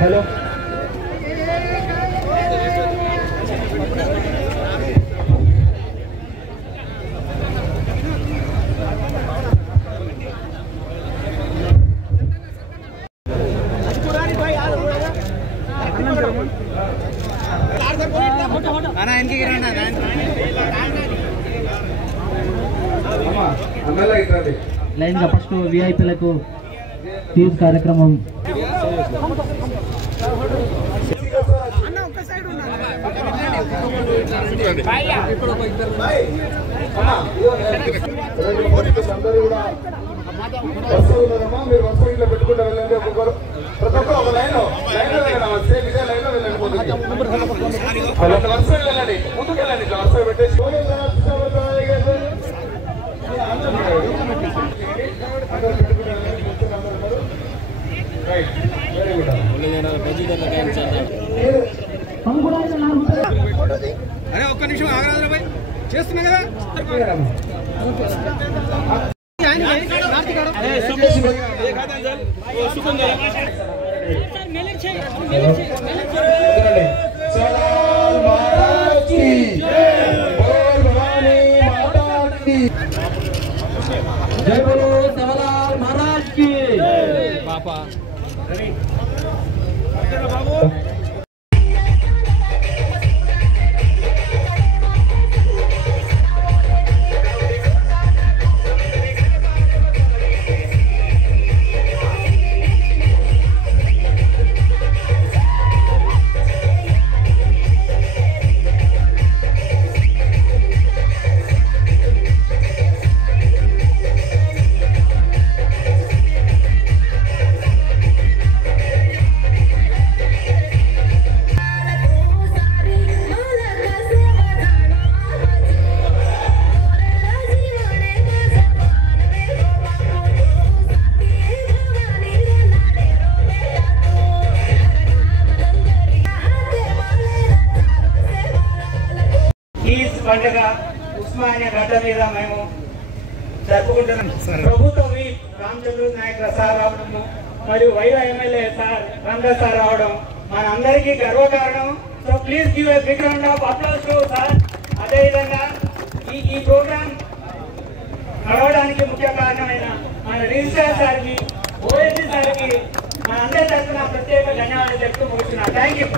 Hello line గా first విఐపీలకు fee కార్యక్రమం మీరు వస్తు పెట్టుకుంటూ వెళ్ళండి ఒక్కొక్కరు ప్రతి ఒక్కరు ఒక లైన్ ఇదే లైన్ లో వెళ్ళండి వరుస వెళ్ళండి ముందుకు వెళ్ళండి వరుస పెట్టేసి అరే ఒక్క నిమిషం ఆగరాజు భాయ్ చేస్తున్నా కదా జై బోలో సవలాల్ మహారాజ్ కి పాపా పండుగ ఉస్మానియా గడ్డ మీద మేము జరుపుకుంటున్నాం. ప్రభుత్వ రామచంద్ర నాయక్ సార్ రావడము మరియు Wyra MLA sir Ranga sir రావడం మన అందరికీ గర్వకారణం. So please give a big round of applause to sir. అదేవిధంగా ఈ ప్రోగ్రామ్ నడవడానికి ముఖ్య కారణమైన మన రిజిస్ట్రార్ సార్కి, ఓఎస్సీ సార్కి మన అందరి తరఫున ప్రత్యేక ధన్యవాదాలు చెప్తూ ముగిస్తున్నాను. Thank you.